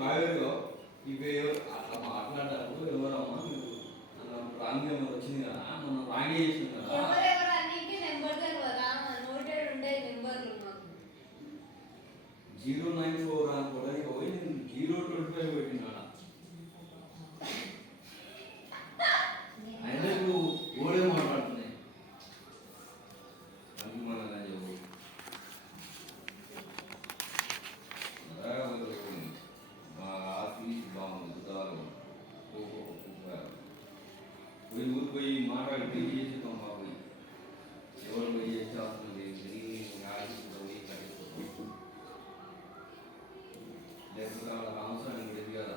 కావేరిగా ఇవి అట్లా మాట్లాడేటప్పుడు ఎవరమ్మా మీరు రాంగ్ నెంబర్ వచ్చింది కదా మనం రాంగ్ చేసింది కదా నెంబర్ తెలియదా నోటెడ్ ఉండే నెంబర్లు 094 అని కూడా పోయి నేను 025 పెట్టినా అయినా నువ్వు ఓడే మాట్లాడుతున్నాయి అన్ని మన చెప్పు మా ఆఫీస్ బాగుంది పోయి ఊరికి పోయి మాట్లాడి పెళ్లి చేసేద్దాం బాబు ఎవరు పోయి చేసే అవసరం లేదు ఆఫీస్లో పోయి కట్టిస్తాం లేకపోతే వాళ్ళ అవసరం లేదు కదా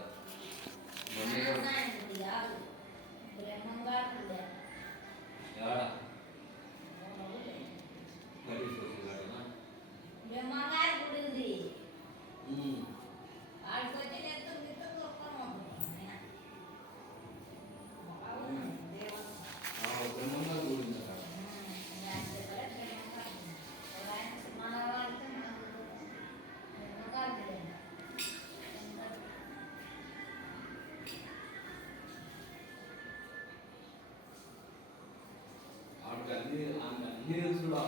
అన్ని తెలుసు కూడా